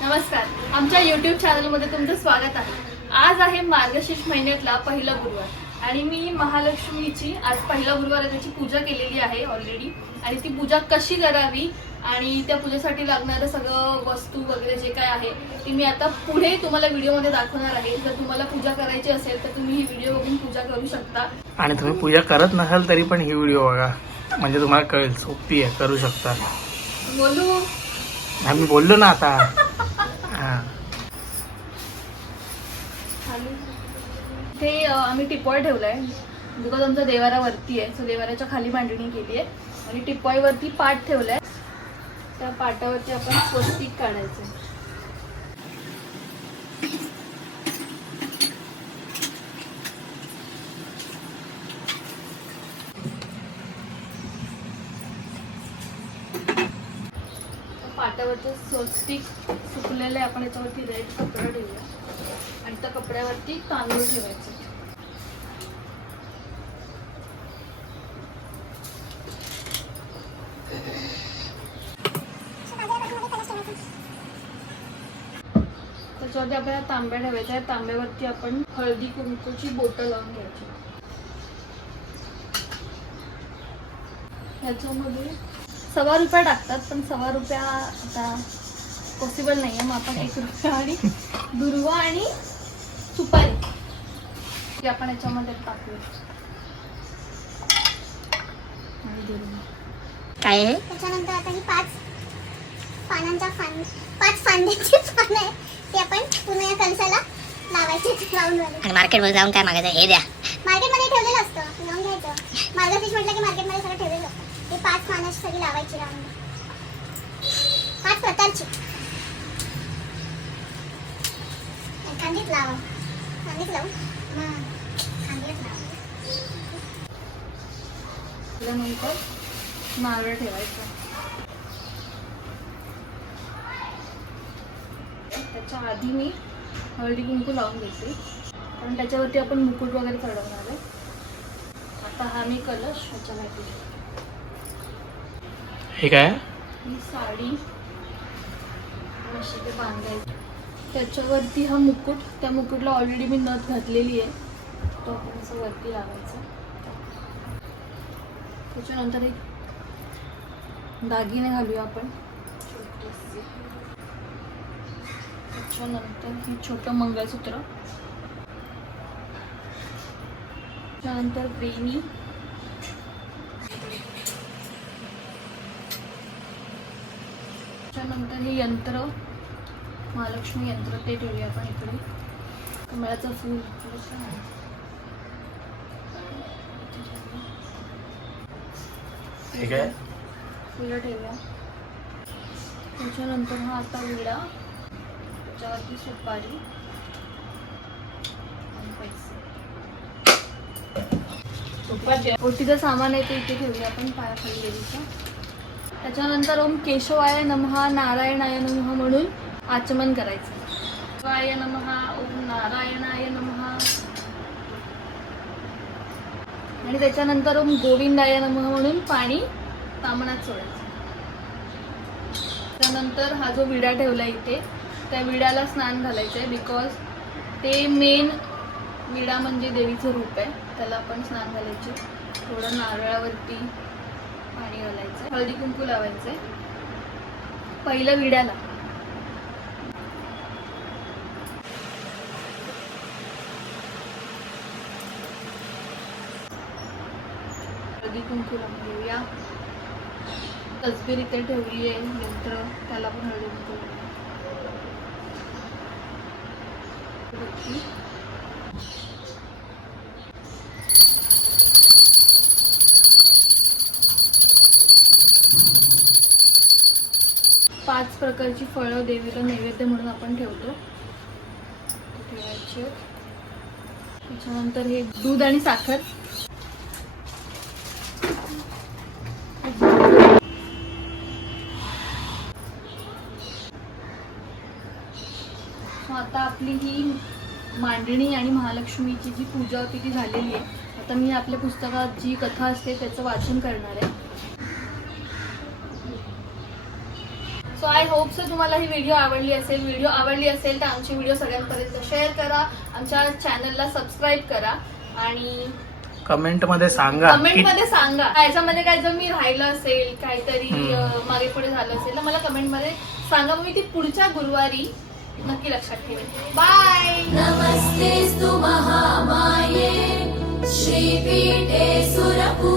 नमस्कार, आमच्या YouTube चॅनलमध्ये तुमचं स्वागत आहे। आज आहे मार्गशीर्ष महिन्यातला पहिला गुरुवार आणि मी महालक्ष्मीची आज पहिला गुरुवार आहे त्याची पूजा केलेली आहे ऑलरेडी। आणि ती पूजा कशी करावी आणि त्या पूजेसाठी लागणारे सगळं वस्तू वगैरे जे काय आहे ती मी आता पुढे तुम्हाला व्हिडिओमध्ये दाखवणार आहे। जर तुम्हाला पूजा करायची असेल तर तुम्ही ही व्हिडिओ बघून पूजा करू शकता आणि तुम्ही पूजा करत नसाल तरी पण ही व्हिडिओ बघा, म्हणजे तुम्हाला कळेल सोपी आहे, करू शकता। बोलू आम्ही बोललो ना आता। ते आम्ही टिपॉय ठेवलाय बिकॉज आमचा देवारा वरती आहे, सो देवाऱ्याच्या खाली मांडणी केली आहे आणि टिपॉय वरती पाट ठेवलाय। त्या पाटावरती आपण स्वस्तिक काढायचं। पाटावरचं स्वस्तिक सुकलेलं आपण याच्यावरती रेड कपडा ठेवूया आणि त्या कपड्यावरती तांदूळ ठेवायचे। त्याच्यावरती आपल्याला तांब्या ठेवायचा आहे। तांब्यावरती आपण हळदी कुंकूची बोटं लावून घ्यायची। ह्याच्यामध्ये ₹1.25 टाकतात पण ₹1.25 आता पॉसिबल नाही आहे, मग आपण ₹1 आणि दुर्वा आणि सुपारी ती आपण याच्यामध्ये टाकूया। काय आहे त्याच्यानंतर आता ही 5 फांद्यांची पानं आहे ती आपण पुन्हा या कलशाला लावायची लावून आणि मार्केटमध्ये जाऊन काय मागायचं हे द्या। मार्केटमध्ये ठेवलेलं असतं, लावून घ्यायचं। मार्गशीर्ष म्हटलं की मार्केटमध्ये सगळं ठेवलेलं असतं। हे 5 पानं सगळी लावायची लावून 5 प्रकारची खांदीत लावा, खांदीत लावू खांदीत लावा। त्यानंतर नारळ ठेवायचा। त्याच्या आधी मी हळदी कुंकू लावून घेते कारण त्याच्यावरती आपण मुकुट वगैरे चढवणार आहे। आता हा मी कलश ह्याच्यावरती हे काय ही साडी अशी ते बांधायची। त्याच्यावरती हा मुकुट, त्या मुकुटला ऑलरेडी मी नथ घातलेली आहे, तो आपण असं वरती लावायचा। त्याच्यानंतर एक दागिने घालूया आपण छोटेसे। त्याच्यानंतर हे छोटं मंगळसूत्र, त्यानंतर वेणी, त्यानंतर हे यंत्र महालक्ष्मी यंत्र ते ठेवूया आपण इकडे। कमळाचं फूल ठीक आहे, फुलं ठेवूया। त्याच्यानंतर हा आता विडा, त्याच्यावरती सुपारी आणि पैसे। ओटीचं सामान आहे ते इथे ठेवूया आपण पायाखाली देवीच्या। त्याच्यानंतर ओम केशवाय नमः नारायणाय नमः म्हणून आचमन करायचं। केशवाय नमः, ओम नारायणाय नमः आणि त्याच्यानंतर ओम गोविंदाय नमः म्हणून पाणी तामणात सोडायचं। त्यानंतर हा जो विडा ठेवला इथे त्या विड्याला स्नान घालायचं आहे बिकॉज ते मेन विडा म्हणजे देवीचं रूप आहे, त्याला आपण स्नान घालायचे। थोडं नारळावरती पाणी घालायचं, हळदी कुंकू लावायचंय पहिलं विड्याला। हळदी कुंकू लावून घेऊया। तसबीर इथे ठेवली आहे यंत्र, त्याला पण हळदी कुंकू लावूया। 5 प्रकारची फळं देवीला नैवेद्य म्हणून आपण ठेवतो, ठेवायचे। त्याच्यानंतर हे दूध आणि साखर, आता आपली ही मांडणी आणि महालक्ष्मीची जी पूजा होती ती झालेली आहे। आता मी आपल्या पुस्तकात जी कथा असते त्याचं वाचन करणार आहे। सो आय होप सो तुम्हाला ही व्हिडिओ आवडली असेल. व्हिडिओ आवडली असेल तर आमची व्हिडिओ सगळ्यांपर्यंत शेअर करा, आमच्या चॅनलला सबस्क्राईब करा आणि कमेंट मध्ये सांगा कमेंट मध्ये सांगा याच्यामध्ये काय जर मी राहिलं असेल काहीतरी मागे पुढे झालं असेल तर मला कमेंट मध्ये सांगा. मी ती पुढच्या गुरुवारी नक्की लक्षात ठेवेन. बाय. नमस्तेस्तु महामाये श्रीपीठे सुरपु